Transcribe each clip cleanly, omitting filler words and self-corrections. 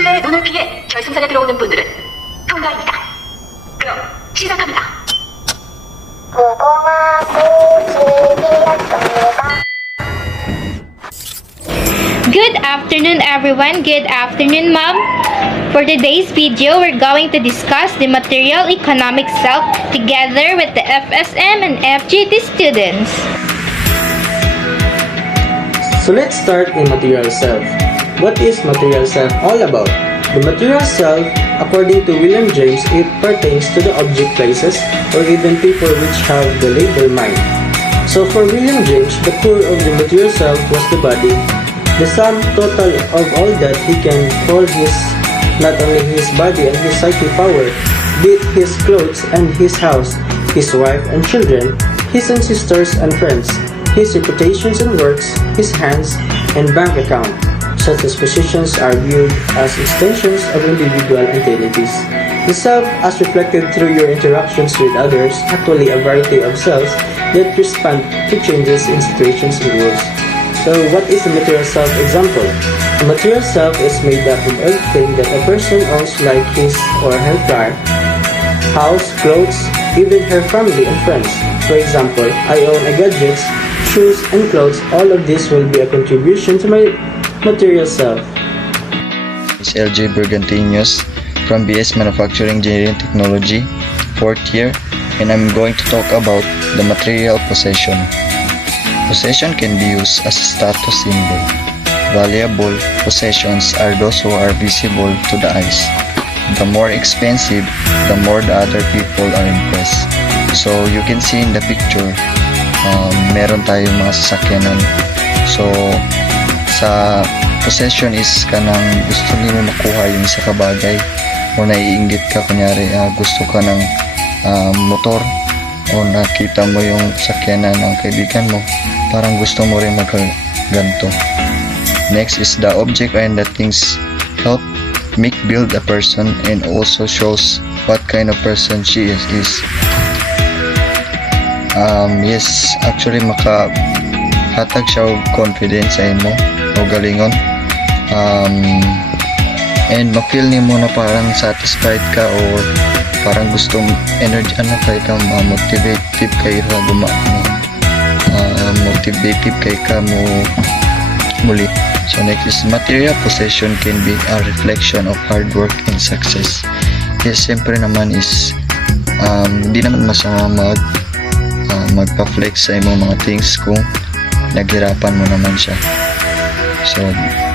술래의 눈을 피해 결승선에 들어오는 분들은 통과입니다. 그럼 시작합니다. Good afternoon everyone, good afternoon ma'am. For today's video, we're going to discuss the material economic self together with the FSM and FGT students. So let's start in material self. What is material self all about? The material self, according to William James, it pertains to the object, places, or even people which have the label mind. So for William James, the core of the material self was the body, the sum total of all that he can call his, not only his body and his psychic power, be it his clothes and his house, his wife and children, his ancestors and friends, his reputations and works, his hands and bank account. Such as positions are viewed as extensions of individual entities. The self, as reflected through your interactions with others, actually a variety of selves that respond to changes in situations and rules. So what is a material self example? A material self is made up of everything that a person owns, like his or her car, house, clothes, even her family and friends. For example, I own a gadgets, shoes, and clothes. All of this will be a contribution to my material self. Is LJ Bergantinos from BS Manufacturing Engineering Technology, 4th year, and I'm going to talk about the material possession. Possession can be used as a status symbol. Valuable possessions are those who are visible to the eyes. The more expensive, the more the other people are impressed. So you can see in the picture, meron tayong mga sasakyanan. So sa possession is kanang gusto nimo makuha yung isa ka bagay o naiinggit ka, kunyari gusto ka ng motor o nakita mo yung sakyanan ng kaibigan mo, parang gusto mo rin magganto. Next is the object and the things help make build a person and also shows what kind of person she is. Yes, actually makahatag siya og confidence sa imo o galingon, and ma-feel nimo na parang satisfied ka or parang gustong energy kay ka, motivated kay ka motivated kay ka muli. So next is material possession can be a reflection of hard work and success. Yes, siyempre naman is hindi naman masama magpa-flex sa imong mga things kung naghirapan mo naman siya. So,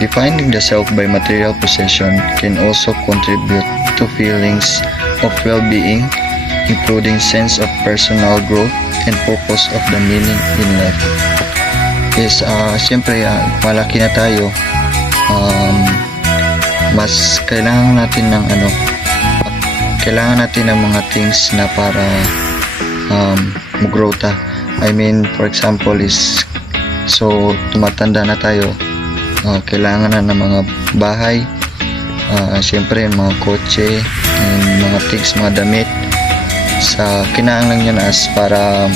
defining the self by material possession can also contribute to feelings of well-being, including sense of personal growth and purpose of the meaning in life. Yes, siyempre, malaki na tayo. Mas kailangan natin ng mga things na para mag-grow ta. I mean, for example is, so tumatanda na tayo, kailangan na ng mga bahay, siyempre mga kotse and mga things, mga damit sa kinahanglan yun as para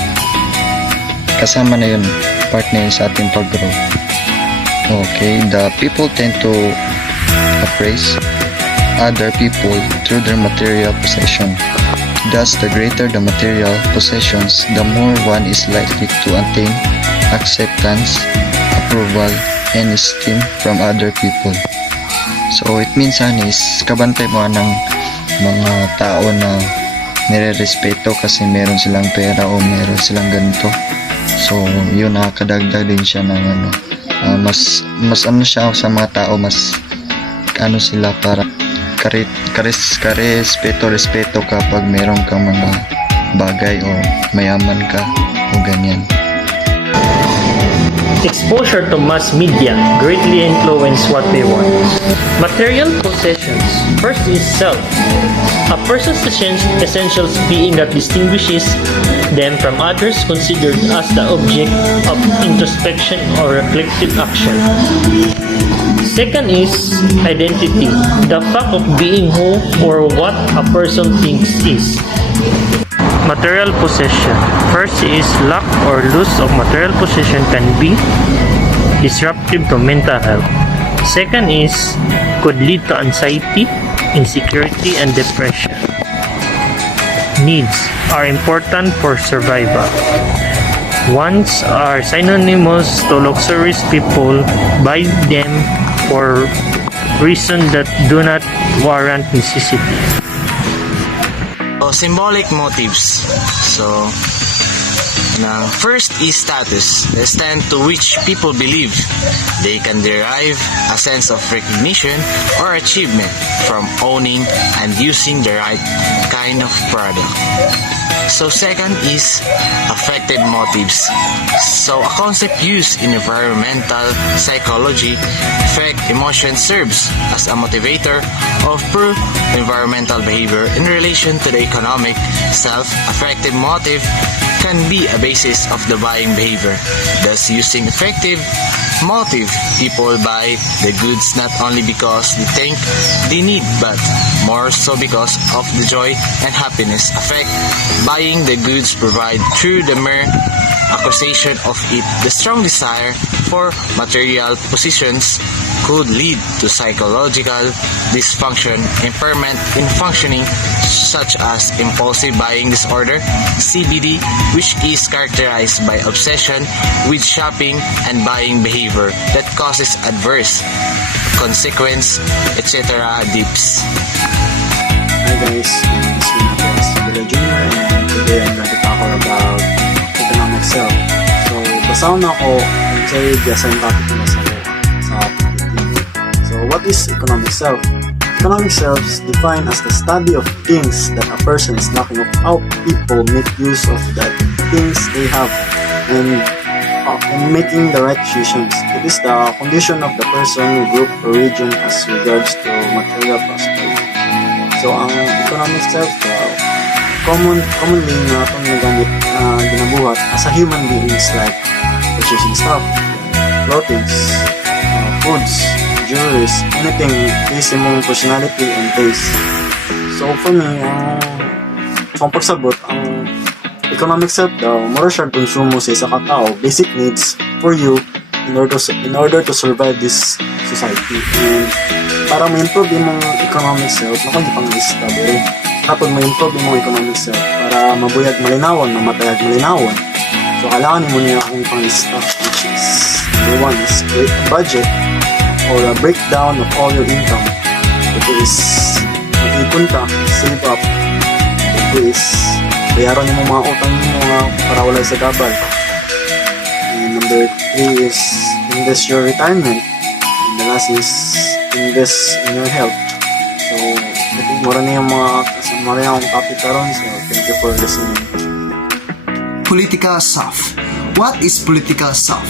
kasama na yun, part na yun sa ating pag-grow. Okay, the people tend to appraise other people through their material possession. Thus, the greater the material possessions, the more one is likely to attain acceptance, approval, and esteem from other people. So, it means is kabantay mo ng mga tao na nire-respeto kasi meron silang pera o meron silang ganito. So, yun, nakakadagdag din siya ng mas siya sa mga tao, mas sila para respeto kapag meron kang mga bagay o mayaman ka o ganyan. Exposure to mass media greatly influence what we want. Material possessions. First is self. A person's essentials being that distinguishes them from others considered as the object of introspection or reflective action. Second is identity. The fact of being who or what a person thinks is. Material possession. First is lack or loss of material possession can be disruptive to mental health. Second is could lead to anxiety, insecurity, and depression. Needs are important for survival. Wants are synonymous to luxurious people buy them for reasons that do not warrant necessity. So, symbolic motives. So, first is status, the extent to which people believe they can derive a sense of recognition or achievement from owning and using the right kind of product. So second is affective motives. So a concept used in environmental psychology, affect emotion serves as a motivator of pro-environmental behavior in relation to the economic self-affective motive can be a basis of the buying behavior. Thus, using effective motive, people buy the goods not only because they think they need, but more so because of the joy and happiness affect buying the goods provide through the mere acquisition of it. The strong desire for material possessions could lead to psychological dysfunction, impairment in functioning, such as impulsive buying disorder, CBD, which is characterized by obsession with shopping and buying behavior that causes adverse consequence, etc. Dips. Hi guys, this is Natas Villa Jr. and today I'm going to talk about economic self. So, basahan ako kung sa'yo yung topic nila sa PPT. So, what is economic self? Economic self is defined as the study of things that a person is lacking of how people make use of that things they have and making the right decisions. It is the condition of the person, group, or region as regards to material prosperity. So, ang economic self, commonly na itong nagamit ginabuhat as a human beings like purchasing stuff, clothing, foods, jewelries, anything based mong personality and taste. So, for me, ang pagsagot, ang economic self daw, mura siya konsumo sa isa ka tao, basic needs for you in order to survive this society. And para ma-improve yung mga economic self, nakundi pang study. Kapag ma-improve yung mga economic self, para mabuyag malinawan, mamatayag malinawan. So, kailangan mo niya akong pang stuff, which is, number one is create a budget or a breakdown of all your income. Ito is, mag-ipon ka, save up. Ito is, bayaran mo mga utang mo para wala sa gabal. And number 3 is, invest your retirement. And the last is, invest in your health. So, I think mura na yung mga kasama rin akong topic karon. So, thank you for listening. Political self. What is political self?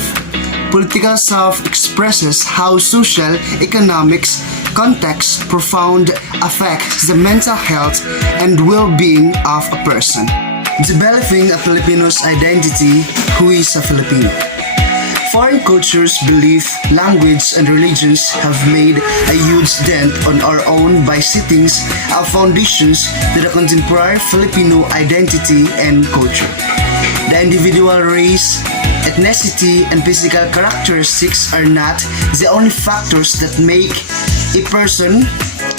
Political self expresses how social, economics, context profound affects the mental health and well-being of a person. Developing a Filipino's identity, who is a Filipino. Foreign cultures, belief, language, and religions have made a huge dent on our own by setting our foundations to the contemporary Filipino identity and culture. The individual race, ethnicity, and physical characteristics are not the only factors that make a person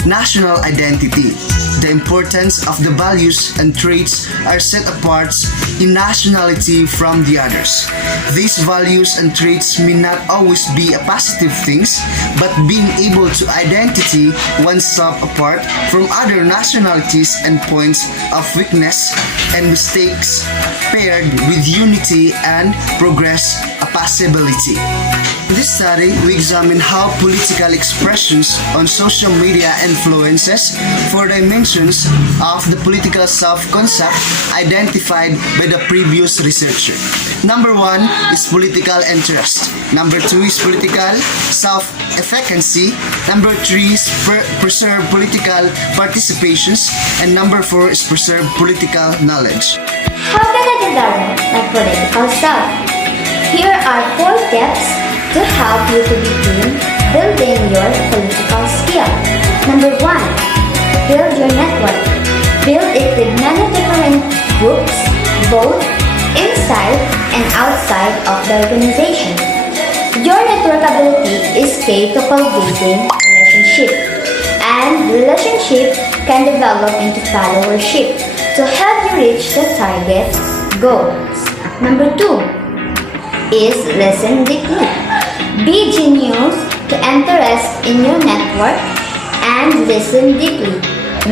national identity. The importance of the values and traits are set apart in nationality from the others. These values and traits may not always be a positive things, but being able to identify oneself apart from other nationalities and points of weakness and mistakes paired with unity and progress a possibility. In this study, we examine how political expressions on social media influences four dimensions of the political self-concept identified by the previous researcher. Number 1 is political interest. Number 2 is political self-efficacy. Number 3 is preserve political participations. And number 4 is preserve political knowledge. How can I develop my political self? Here are 4 tips to help you to begin building your political skill. Number 1, build your network. Build it with many different groups, both inside and outside of the organization. Your network ability is key to cultivating relationship. and relationship can develop into followership to help you reach the target goals. Number 2 is listen deeply. Be genuine to interest in your network and listen deeply.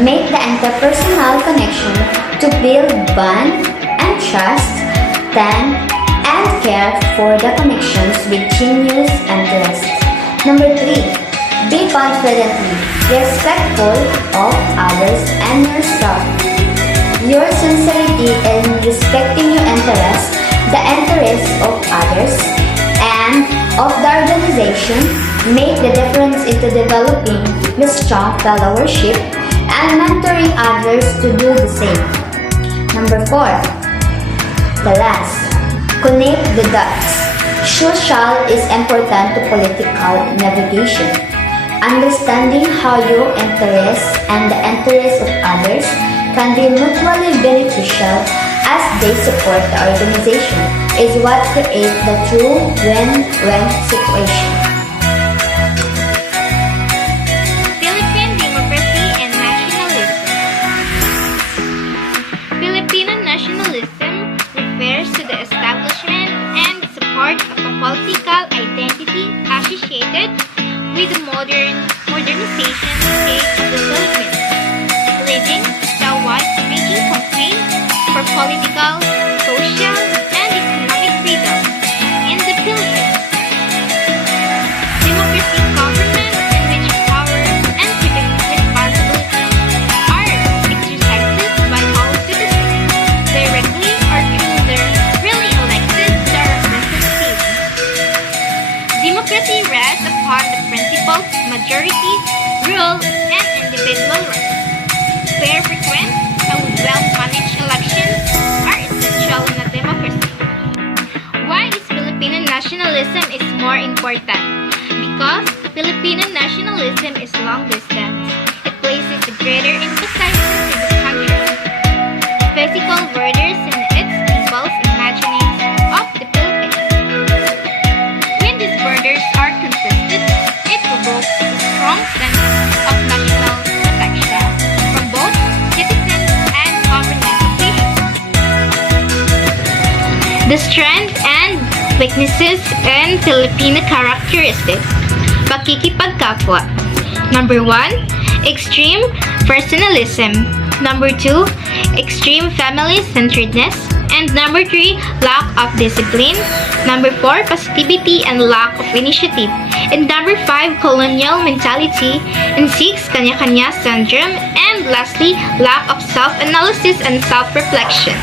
Make the interpersonal connection to build bond and trust, then and care for the connections with genuine interest. Number 3. Be confidently respectful of others and yourself. Your sincerity in respecting your interests, the interests of others, and of the organization make the difference into developing the strong followership and mentoring others to do the same. Number 4. The last. Connect the dots. Social is important to political navigation. Understanding how your interests and the interests of others can be mutually beneficial as they support the organization is what creates the true win-win situation. Philippine democracy and nationalism. Filipino nationalism refers to the establishment and support of a political identity associated with the modernization stage of the Philippines, leading to a wide-ranging campaign for political, social, and economic freedom in the Philippines. Democratic government in which power and civic responsibility are exercised by all citizens, directly or through their really elected representatives. Democracy rests upon the principles of majority rule and individual rights. Fair, frequent, and well-managed elections are essential in a democracy. Why is Filipino nationalism is more important? Because Filipino nationalism is long distance. It places a greater emphasis in the country. Physical borders in its people's imaginings of the Philippines. When these borders are contested, it provokes a strong sense of national protection from both citizens and government officials. The strength and weaknesses and Filipino characteristics. Pakikipagkapwa. Number 1, extreme personalism. Number 2, extreme family-centeredness. And number 3, lack of discipline. Number 4, positivity and lack of initiative. And number 5, colonial mentality. And 6, kanya-kanya syndrome. And lastly, lack of self-analysis and self-reflection.